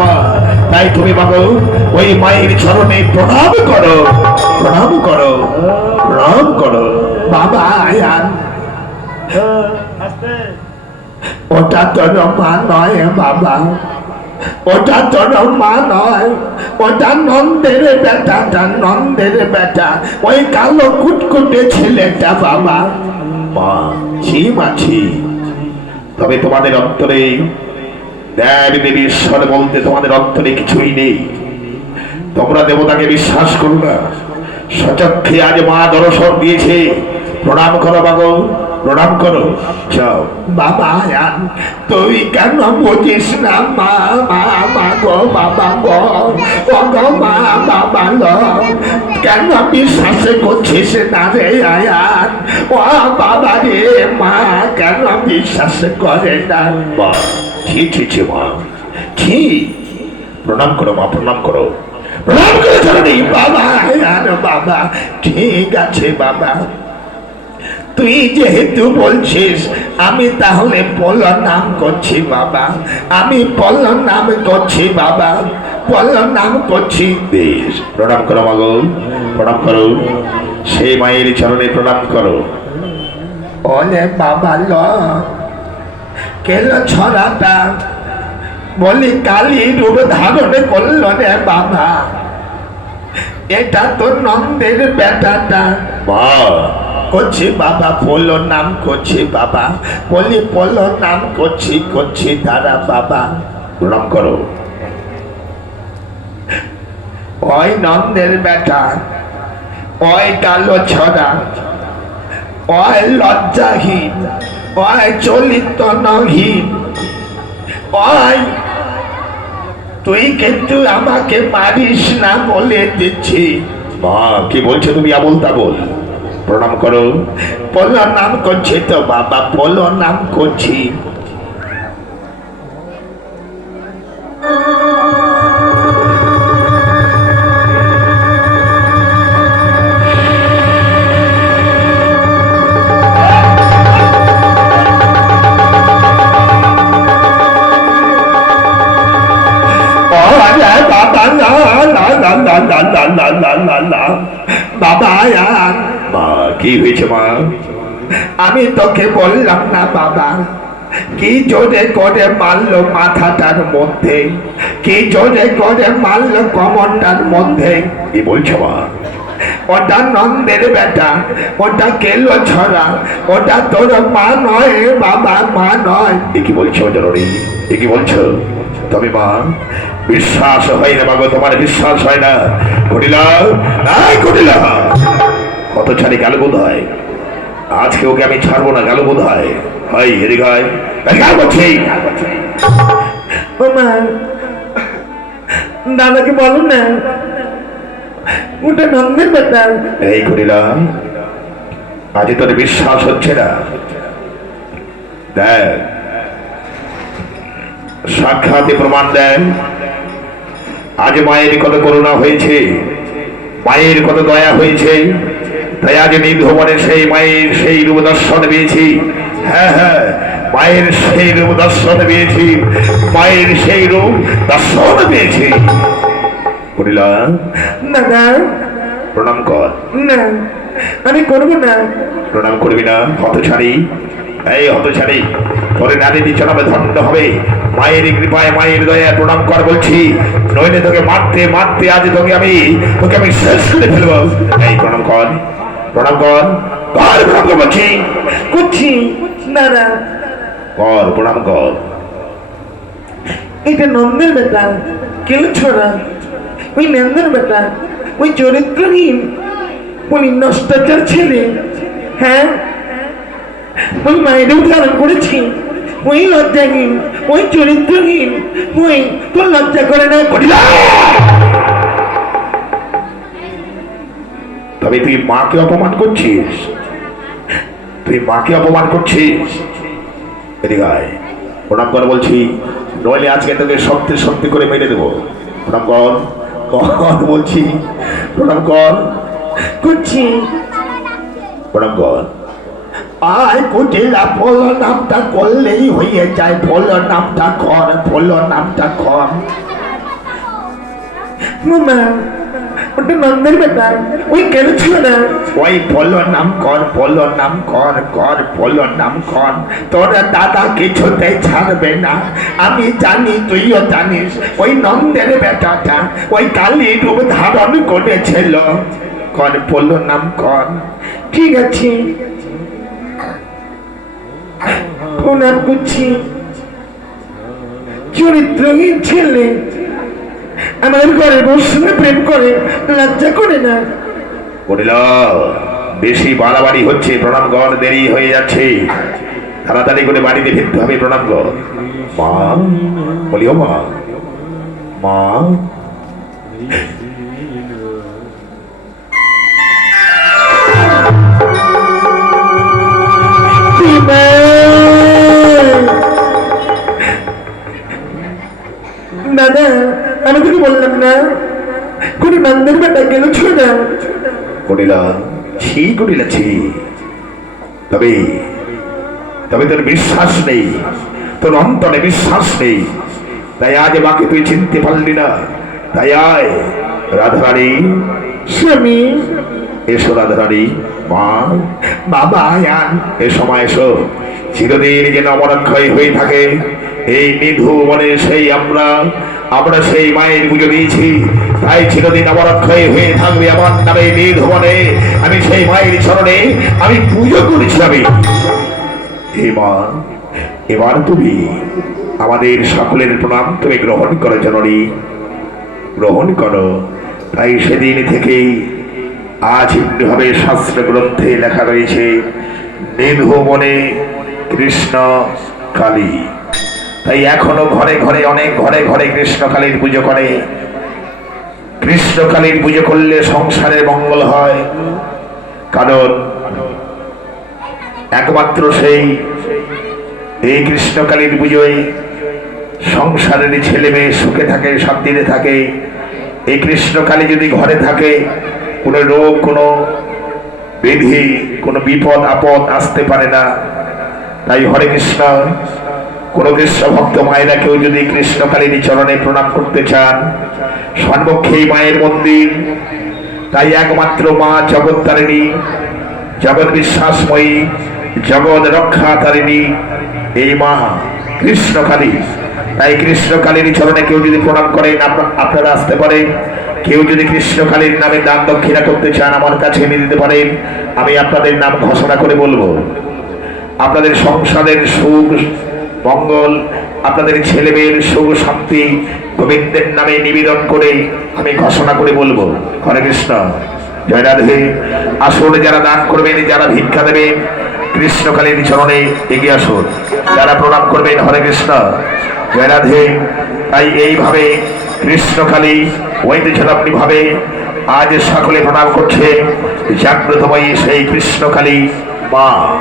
মা। তাই তুমি ওই মায়ের চরণে প্রণাম করো প্রণাম করো প্রণাম করো। বাবা ওটা মা নয় বাবা। ওটা তোর মা নয়। ওটা নন্দের বেটা তার নন্দের বেটা। ওই কালো কুটকুটে ছেলেটা বাবা। মা ছি মাছি তবে তোমাদের অন্তরে দেব দেবী ঈশ্বর বলতে তোমাদের অন্তরে কিছুই নেই। তোমরা দেবতাকে বিশ্বাস করো না। সচক্ষে আজ মা দর্শন দিয়েছে। প্রণাম করো বাগো। প্রণাম করো। যাও। বাবা তুই কেন বুঝিস না? মা মা মা গো বাবা গো। ও গো মা বাবা গো। কেন বিশ্বাস করছিস না রে আয়ান? ও বাবা রে মা কেন বিশ্বাস করে না? মা ছি ছি ছি মা ছি। প্রণাম করো মা প্রণাম করো। প্রণাম করে ধরনি বাবা বাবা। ঠিক আছে বাবা। তুই যেহেতু বলছিস আমি তাহলে পল নাম করছি বাবা। আমি পল নাম করছি বাবা। পল নাম করছি বেশ প্রণাম করো মাগো প্রণাম করো। সেই মায়ের চরণে প্রণাম করো। ওলে বাবা ল কেল ছড়াটা? বলি কালী রূপ ধারণ করল রে বাবা। এটা তো নন্দের বেটাটা। বা করছি বাবা পলো নাম করছি বাবা। বলি পলো নাম করছি করছি তারা বাবা। প্রণাম করো। ওই নন্দের বেটা, ওই কালো ছড়া, ওই লজ্জাহীন, ওই চলিতনহীন, ওই, তুই কিন্তু আমাকে মারিস না বলে দিচ্ছি। মা, কি বলছো তুমি আমল তা বল প্রণাম করো। পলো নাম করছে তো বাবা পলো নাম করছি। বাবা মা কি হয়েছে মা আমি তোকে বললাম না বাবা কি জোরে করে মারলো মাথাটার মধ্যে কি জোরে করে মারলো কমরটার মধ্যে কি বলছো মা ওটা নন্দের বেটা ওটা কেলো ছড়া ওটা তোর মা নয় বাবা মা নয় কি বলছো জরুরি কি বলছো তবে মা বিশ্বাস হয় না বাবা তোমার বিশ্বাস হয় না। ঘটিলা? নাই ঘটিলা। কত ছাড়ি গেল বোধ হয় আজকে ওকে আমি ছাড়বো না গেল বোধ হয় হয় গাল করছি দাদাকে বলো না। ওটা নন্দের ব্যাপার। এই ঘটিলা আজ তোর বিশ্বাস হচ্ছে না। দেখ সাক্ষাতে প্রমাণ দেন। আজ মায়ের কত করুণা হয়েছে মায়ের কত দয়া হয়েছে তাই আজ নির্ভবনের সেই মায়ের সেই রূপ দর্শন পেয়েছি। হ্যাঁ হ্যাঁ মায়ের সেই রূপ দর্শন পেয়েছি মায়ের সেই রূপ দর্শন পেয়েছি। করিলা দাদা প্রণাম কর। না আমি করব না। প্রণাম করবি না হত ছাড়ি এই হত ছাড়ি তোরে নারী বিছানাবে ধন্য হবে। মায়ের কৃপায়, মায়ের দয়া প্রণাম কর বলছি। নইলে তোকে মারতে মারতে আজ তোকে আমি তোকে আমি শেষ করে ফেলব। এই, প্রণাম কর প্রণাম কর কর, প্রণাম কর বলছি করছি দাদা কর, প্রণাম কর। এটা নন্দের বেটা কেউ ছড়া ওই নন্দের বেটা, ওই চরিত্রহীন, ওই নষ্টাচার ছেলে। হ্যাঁ? ওই মায়েরও ধারণ করেছি। ওই লজ্জাহীন ওই চরিত্রহীন ওই তোর লজ্জা করে না করিলা তবে তুই মাকে অপমান করছিস? তুই মাকে অপমান করছিস? এদিকে আয়। প্রণাম কর বলছি নইলে আজকে তোকে সত্যি সত্যি করে মেরে দেবো। প্রণাম কর কর বলছি প্রণাম কর। করছি। প্রণাম কর। আয় কুটিলা ফল নামটা করলেই হয়ে যায় ফল নামটা কর ফল নামটা কর। মামা ওটা নন্দের বেটা ওই কেন ছিল না? ওই ফল নাম কর ফল নাম কর কর ফল নাম কর। তোরা দাদা কিছুতেই ছাড়বে না। আমি জানি তুইও জানিস ওই নন্দের বেটাটা ওই কালী রূপ ধারণ করেছিল। কর ফল নাম কর। ঠিক আছে। প্রণাম করছি? চরিত্রহীন ছেলে। আমাদের ঘরের বউর সঙ্গে প্রেম করে, লজ্জা করে না। বলিল, বেশি বাড়াবাড়ি হচ্ছে প্রণাম কর দেরি হয়ে যাচ্ছে। তাড়াতাড়ি করে বাড়িতে ফিরতে হবে প্রণাম কর মা, বলিও মা মা। আমি তোকে বললাম না। কোনো নন্দের বেটা গেল না ছি ছি। তবে তবে তোর বিশ্বাস নেই তোর অন্তরে বিশ্বাস নেই। তাই আজ মাকে তুই চিনতে পারলি না। তাই আয় রাধারানী। স্বামী। এসো রাধারানী মা। বাবা আয়ান। এ সময় এসো। চিরদিন যেন অমরক্ষয় হয়ে থাকে। এই নিধু মনে সেই আমরা আমরা সেই মায়ের পুজো দিয়েছি। তাই চিরদিন অমরক্ষয় হয়ে থাকবে আমার নামে নিধু মনে আমি সেই মায়ের চরণে আমি পুজো করেছি আমি। এবার এবার তুমি আমাদের সকলের প্রণাম তুমি গ্রহণ করো জননী। গ্রহণ করো। তাই সেদিন থেকেই আজ এমনিভাবে শাস্ত্র গ্রন্থে লেখা রয়েছে মনে কৃষ্ণ কালী। তাই এখনও ঘরে ঘরে, অনেক ঘরে ঘরে কৃষ্ণ কালীর পুজো করে। কৃষ্ণ কালীর পুজো করলে সংসারের মঙ্গল হয়। কারণ একমাত্র সেই, এই কৃষ্ণকালীর পুজোয় সংসারের ছেলে মেয়ে সুখে থাকে, শান্তিতে থাকে। এই কৃষ্ণকালী যদি ঘরে থাকে, কোনো রোগ, কোনো বিধি, কোনো বিপদ, আপদ আসতে পারে না। তাই হরে কৃষ্ণ। কোনো কৃষ্ণ ভক্ত মায়েরা কেউ যদি কৃষ্ণকালীর চরণে প্রণাম করতে চান সর্বক্ষেই মায়ের মন্দির, তাই একমাত্র মা জগত্তারিণী জগৎ বিশ্বাসময়ী, জগৎ রক্ষাতারিণী এই মা কৃষ্ণকালী। তাই কৃষ্ণকালীর চরণে কেউ যদি প্রণাম করেন আপনা- আপনারা আসতে পারেন কেউ যদি কৃষ্ণকালীর নামে দান দক্ষিণা করতে চান, আমার কাছে এনে দিতে পারেন। আমি আপনাদের নাম ঘোষণা করে বলব। আপনাদের সংসারের সুখ মঙ্গল। আপনাদের ছেলে মেয়ের সুখ শান্তি গোবিন্দের নামে নিবেদন করে আমি ঘোষণা করে বলব। হরে কৃষ্ণ। জয় রাধে। আসলে যারা দান করবেন, যারা ভিক্ষা দেবেন কৃষ্ণকালীর চরণে এগিয়ে আসুন। যারা প্রণাম করবেন, হরে কৃষ্ণ। জয় রাধে। তাই এইভাবে কৃষ্ণকালী ঐতিহ্যলাপী ভাবে আজ সকলে প্রণাম করছে। জাগ্রতময়ী সেই কৃষ্ণকালী মা।